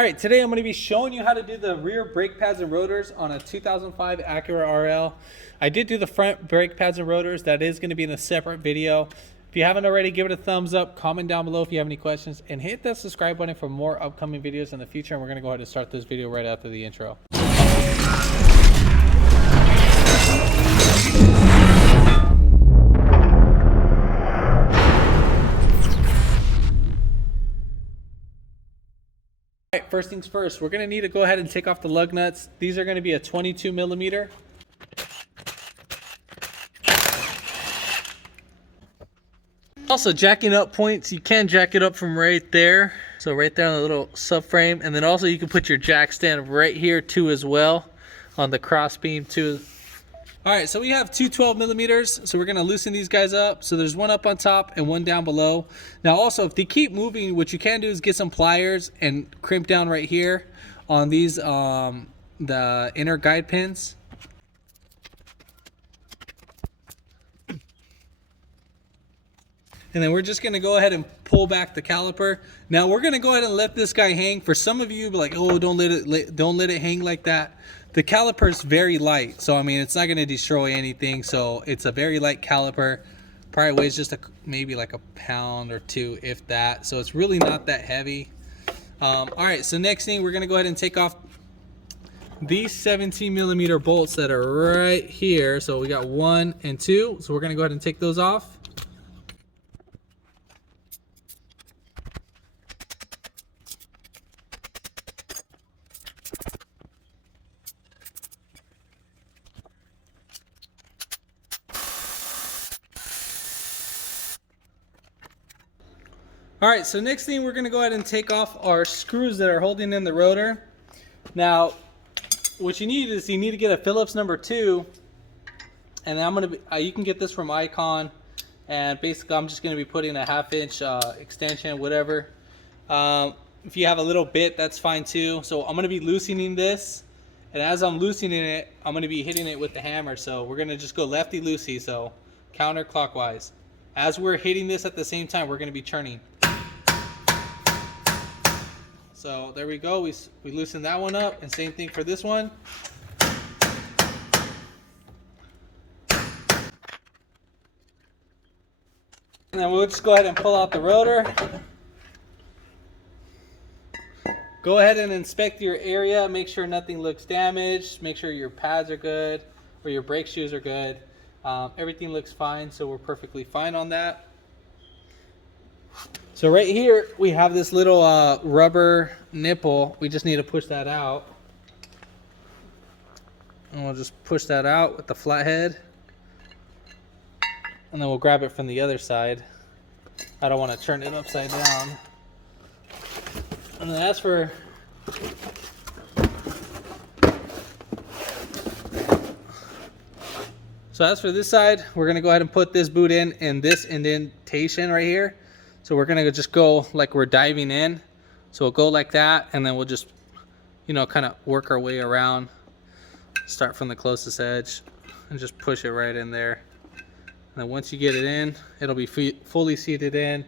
All right, today I'm going to be showing you how to do the rear brake pads and rotors on a 2005 Acura RL. I did do the front brake pads and rotors. That is going to be in a separate video. If you haven't already, give it a thumbs up, comment down below if you have any questions, and hit that subscribe button for more upcoming videos in the future. And we're going to go ahead and start this video right after the intro. All right, first things first, we're going to need to go ahead and take off the lug nuts. These are going to be a 22 millimeter. Also, jacking up points, you can jack it up from right there. So right there on the little subframe. And then also you can put your jack stand right here too as well on the cross beam too. All right, so we have two 12 millimeters. So we're gonna loosen these guys up. So there's one up on top and one down below. Now also, if they keep moving, what you can do is get some pliers and crimp down right here on these, the inner guide pins. And then we're just gonna go ahead and pull back the caliper. Now we're gonna go ahead and let this guy hang. For some of you, be like, oh, don't let it hang like that. The caliper is very light, so I mean, it's not gonna destroy anything. So it's a very light caliper. Probably weighs just maybe like a pound or two, if that. So it's really not that heavy. All right, so next thing, we're gonna go ahead and take off these 17 millimeter bolts that are right here. So we got 1 and 2. So we're gonna go ahead and take those off. All right, so next thing, we're gonna go ahead and take off our screws that are holding in the rotor. Now, what you need is you need to get a Phillips number 2, and I'm gonna be, you can get this from Icon, and basically I'm just gonna be putting a 1/2 inch extension, whatever. If you have a little bit, that's fine too. So I'm gonna be loosening this, and as I'm loosening it, I'm gonna be hitting it with the hammer. So we're gonna just go lefty loosey, so counterclockwise. As we're hitting this at the same time, we're gonna be turning. So there we go, we loosened that one up, and same thing for this one. And then we'll just go ahead and pull out the rotor. Go ahead and inspect your area, make sure nothing looks damaged, make sure your pads are good, or your brake shoes are good. Everything looks fine, so we're perfectly fine on that. So right here, we have this little rubber nipple. We just need to push that out. And we'll just push that out with the flathead. And then we'll grab it from the other side. I don't want to turn it upside down. And then as for this side, we're going to go ahead and put this boot in this indentation right here. So we're gonna just go like we're diving in. So we'll go like that, and then we'll just, you know, kind of work our way around. Start from the closest edge and just push it right in there. And then once you get it in, it'll be fully seated in,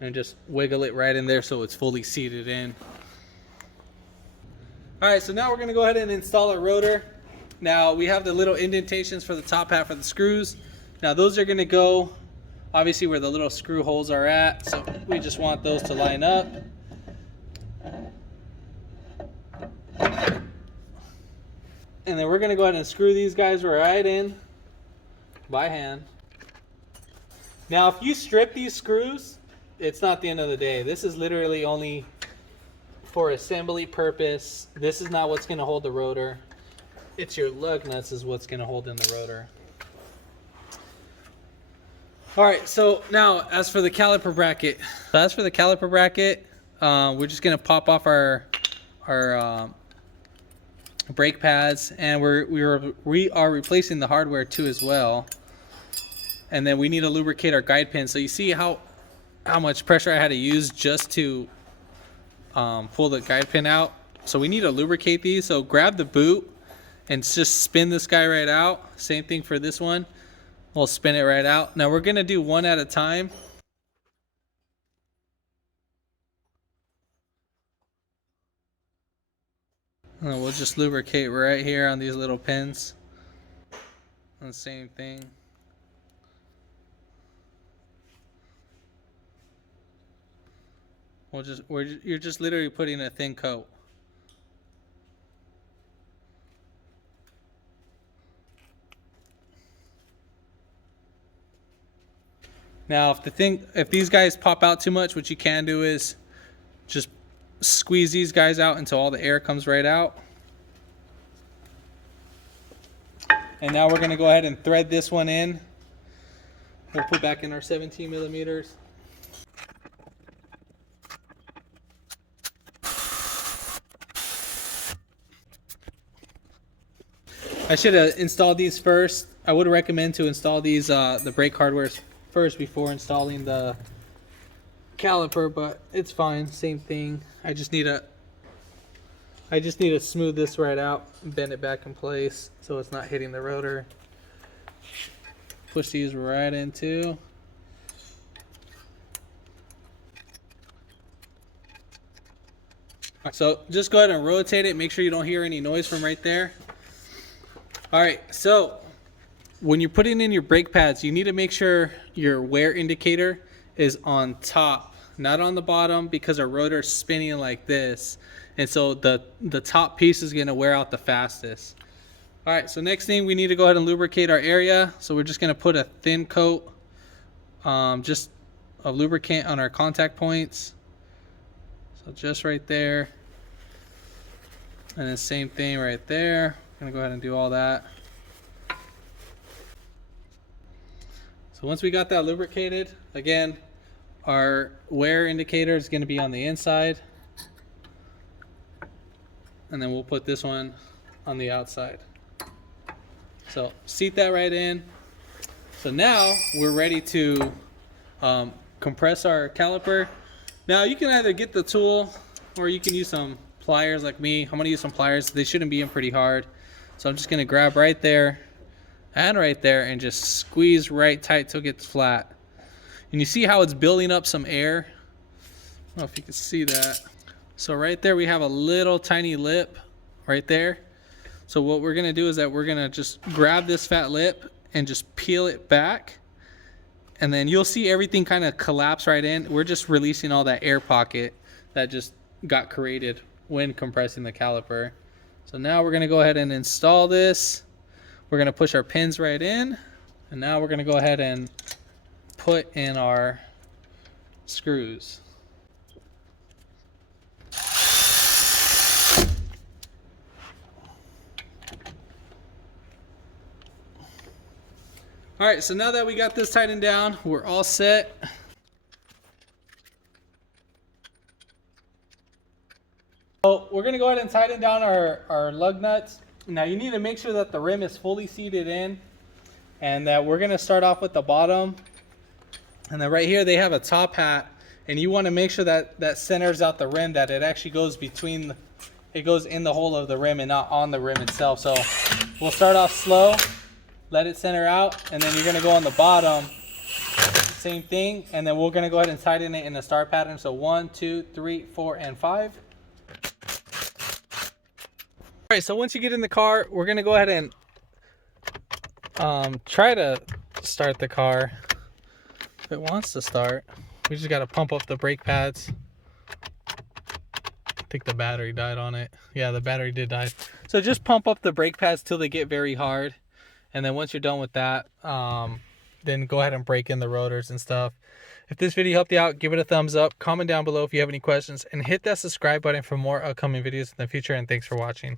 and just wiggle it right in there so it's fully seated in. All right, so now we're gonna go ahead and install our rotor. Now we have the little indentations for the top half of the screws. Now those are gonna go obviously where the little screw holes are at, so we just want those to line up. And then we're gonna go ahead and screw these guys right in by hand. Now if you strip these screws, it's not the end of the day. This is literally only for assembly purpose. This is not what's gonna hold the rotor. It's your lug nuts is what's gonna hold in the rotor. All right, so now as for the caliper bracket, we're just gonna pop off our brake pads, and we are replacing the hardware too as well. And then we need to lubricate our guide pins. So you see how much pressure I had to use just to pull the guide pin out. So we need to lubricate these. So grab the boot and just spin this guy right out. Same thing for this one. We'll spin it right out. Now we're gonna do one at a time. And then we'll just lubricate right here on these little pins. And the same thing. You're just literally putting a thin coat. Now, if these guys pop out too much, what you can do is just squeeze these guys out until all the air comes right out. And now we're going to go ahead and thread this one in. We'll put back in our 17 millimeters. I should have installed these first. I would recommend to install these the brake hardware first before installing the caliper, but it's fine. Same thing. I just need to smooth this right out and bend it back in place so it's not hitting the rotor. Push these right into. So just go ahead and rotate it. Make sure you don't hear any noise from right there. All right, so when you're putting in your brake pads, you need to make sure your wear indicator is on top, not on the bottom, because our rotor is spinning like this. And so the top piece is gonna wear out the fastest. All right, so next thing, we need to go ahead and lubricate our area. So we're just gonna put a thin coat just of lubricant on our contact points. So just right there. And the same thing right there. I'm gonna go ahead and do all that. So once we got that lubricated, again, our wear indicator is gonna be on the inside. And then we'll put this one on the outside. So seat that right in. So now we're ready to compress our caliper. Now you can either get the tool or you can use some pliers like me. I'm gonna use some pliers. They shouldn't be in pretty hard. So I'm just gonna grab right there and right there and just squeeze right tight till it gets flat. And you see how it's building up some air? I don't know if you can see that. So right there we have a little tiny lip right there. So what we're gonna do is that we're gonna just grab this fat lip and just peel it back. And then you'll see everything kind of collapse right in. We're just releasing all that air pocket that just got created when compressing the caliper. So now we're gonna go ahead and install this. We're gonna push our pins right in. And now we're gonna go ahead and put in our screws. All right, so now that we got this tightened down, we're all set. So we're gonna go ahead and tighten down our lug nuts. Now you need to make sure that the rim is fully seated in, and that we're gonna start off with the bottom. And then right here they have a top hat, and you wanna make sure that that centers out the rim, that it actually goes between, it goes in the hole of the rim and not on the rim itself. So we'll start off slow, let it center out, and then you're gonna go on the bottom, same thing, and then we're gonna go ahead and tighten it in a star pattern. So 1, 2, 3, 4, and 5. All right, so once you get in the car, we're gonna go ahead and try to start the car. If it wants to start, we just gotta pump up the brake pads. I think the battery died on it. Yeah, the battery did die. So just pump up the brake pads till they get very hard. And then once you're done with that, then go ahead and break in the rotors and stuff. If this video helped you out, give it a thumbs up. Comment down below if you have any questions. And hit that subscribe button for more upcoming videos in the future. And thanks for watching.